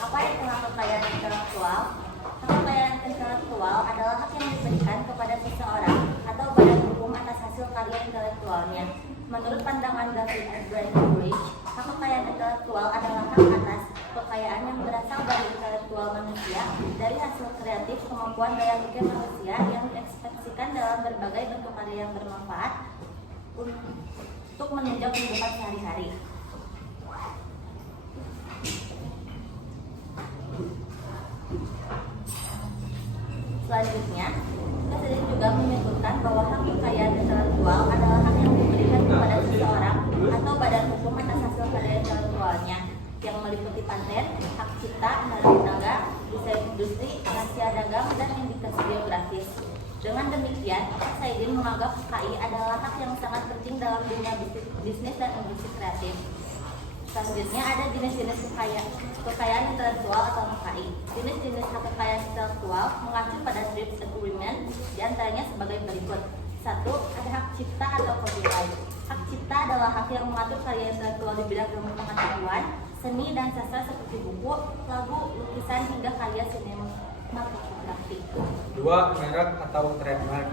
Apa itu hak kekayaan intelektual? Hak kekayaan intelektual adalah hak yang diberikan kepada seseorang atau badan hukum atas hasil karya intelektualnya. Menurut pandangan David Bridge, hak kekayaan intelektual adalah hak atas kekayaan yang berasal dari intelektual manusia, dari hasil kreatif kemampuan daya pikir manusia yang diekspresikan dalam berbagai bentuk karya yang bermanfaat untuk menunjang kehidupan sehari-hari. Selanjutnya, Presiden juga menyebutkan bahwa hak kekayaan intelektual adalah hak yang diberikan kepada seseorang atau badan hukum atas hasil karya intelektualnya, yang meliputi paten, hak cipta, hak dagang, desain industri, rahasia dagang, dan indikasi geografis. Dengan demikian, Presiden menganggap HKI adalah hak yang sangat penting dalam dunia bisnis dan industri kreatif. Selanjutnya ada jenis-jenis kekayaan intelektual atau HKI. Jenis-jenis hak kekayaan intelektual mengacu pada TRIPS Agreement, diantaranya sebagai berikut. 1. Ada hak cipta atau copyright. Hak cipta adalah hak yang mengatur karya intelektual di bidang ilmu pengetahuan, seni dan sastra seperti buku, lagu, lukisan hingga karya sinematografi. 2. Merek atau trademark.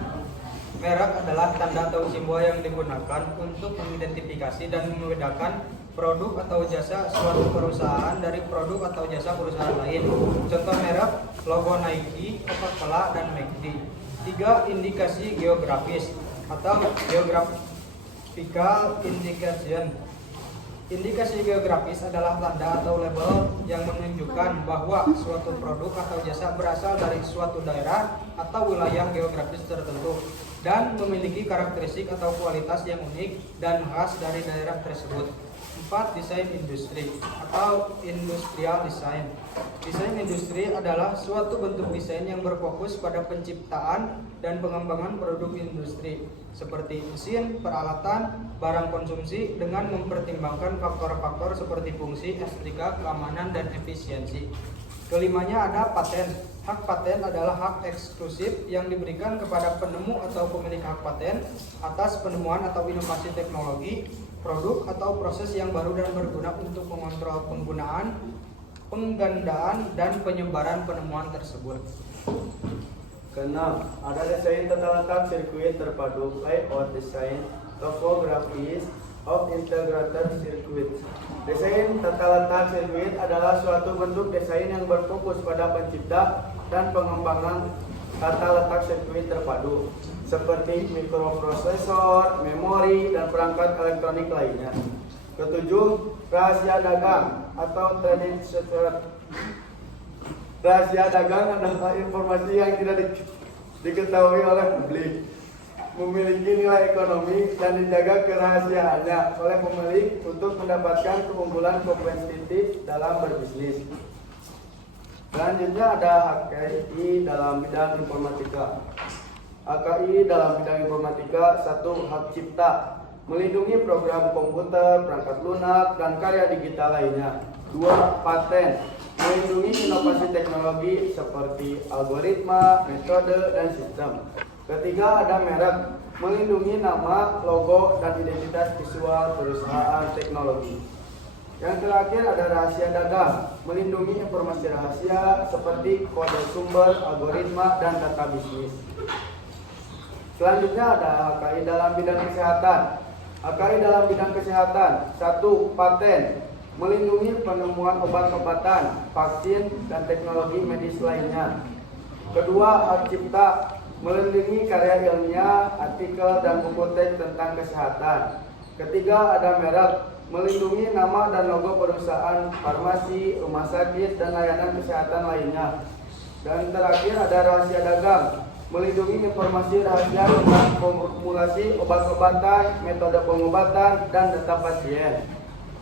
Merek adalah tanda atau simbol yang digunakan untuk mengidentifikasi dan membedakan produk atau jasa suatu perusahaan dari produk atau jasa perusahaan lain. Contoh merek, logo Nike, Coca-Cola, dan McD. 3. Indikasi geografis atau geographical indication. Indikasi geografis adalah tanda atau label yang menunjukkan bahwa suatu produk atau jasa berasal dari suatu daerah atau wilayah geografis tertentu dan memiliki karakteristik atau kualitas yang unik dan khas dari daerah tersebut. 4. Desain industri atau industrial design. Desain industri adalah suatu bentuk desain yang berfokus pada penciptaan dan pengembangan produk industri seperti mesin, peralatan, barang konsumsi dengan mempertimbangkan faktor-faktor seperti fungsi, estetika, keamanan, dan efisiensi. Kelimanya ada paten. Hak paten adalah hak eksklusif yang diberikan kepada penemu atau pemilik hak paten atas penemuan atau inovasi teknologi, produk atau proses yang baru dan berguna untuk mengontrol penggunaan, penggandaan, dan penyebaran penemuan tersebut. Keenam, ada desain tata letak sirkuit terpadu, layout design, topographies of integrated circuit. Desain tata letak sirkuit adalah suatu bentuk desain yang berfokus pada pencipta dan pengembangan tata letak sirkuit terpadu, seperti mikroprosesor, memori, dan perangkat elektronik lainnya. Ketujuh, rahasia dagang atau trading secret. Rahasia dagang adalah informasi yang tidak diketahui oleh publik, memiliki nilai ekonomi dan dijaga kerahasiaannya oleh pemilik untuk mendapatkan keunggulan kompetitif dalam berbisnis. Selanjutnya ada HKI dalam bidang informatika. HKI dalam bidang informatika. 1. Hak cipta, melindungi program komputer, perangkat lunak, dan karya digital lainnya. 2. Paten, melindungi inovasi teknologi seperti algoritma, metode, dan sistem. Ketiga, ada merek, melindungi nama, logo, dan identitas visual perusahaan teknologi. Yang terakhir ada rahasia dagang, melindungi informasi rahasia seperti kode sumber, algoritma, dan data bisnis. Selanjutnya ada HKI dalam bidang kesehatan. HKI dalam bidang kesehatan. 1. Paten, melindungi penemuan obat-obatan, vaksin, dan teknologi medis lainnya. Kedua, hak cipta, melindungi karya ilmiah, artikel, dan buku teks tentang kesehatan. Ketiga, ada merek, melindungi nama dan logo perusahaan, farmasi, rumah sakit, dan layanan kesehatan lainnya. Dan terakhir ada rahasia dagang, melindungi informasi rahasia tentang formulasi obat-obatan, metode pengobatan, dan data pasien.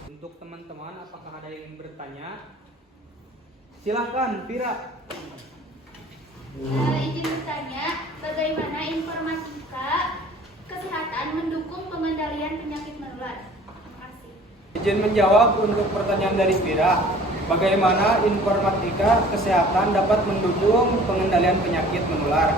Untuk teman-teman, apakah ada yang ingin bertanya? Silakan, Vira. Izin bertanya, bagaimana informatika kesehatan mendukung pengendalian penyakit menular? Terima kasih. Izin menjawab untuk pertanyaan dari Vira. Bagaimana informatika kesehatan dapat mendukung pengendalian penyakit menular?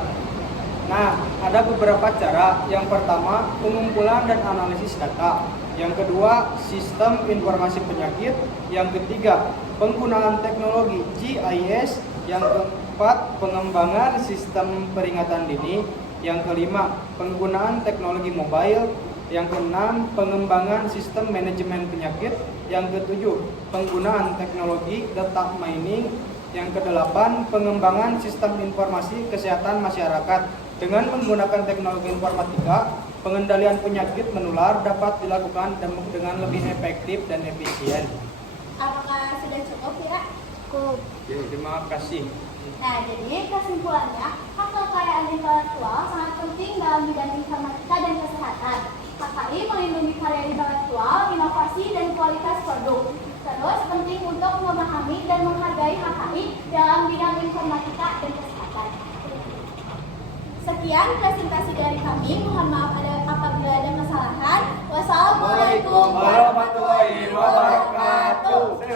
Nah, ada beberapa cara. Yang pertama, pengumpulan dan analisis data. Yang kedua, sistem informasi penyakit. Yang ketiga, penggunaan teknologi GIS. Yang keempat, pengembangan sistem peringatan dini. Yang kelima, penggunaan teknologi mobile. Yang keenam, pengembangan sistem manajemen penyakit. Yang ketujuh, penggunaan teknologi data mining. Yang kedelapan, pengembangan sistem informasi kesehatan masyarakat. Dengan menggunakan teknologi informatika, pengendalian penyakit menular dapat dilakukan dengan lebih efektif dan efisien. Apakah sudah cukup ya? Cukup. Oke, terima kasih. Nah, jadi kesimpulannya, hak kekayaan intelektual sangat penting dalam bidang informatika dan kesehatan. HKI melindungi karya intelektual, inovasi, dan kualitas produk. Terus, penting untuk memahami dan menghargai HKI dalam bidang informatika dan kesehatan. Sekian presentasi dari kami. Mohon maaf apabila ada kesalahan. Wassalamualaikum warahmatullahi wabarakatuh.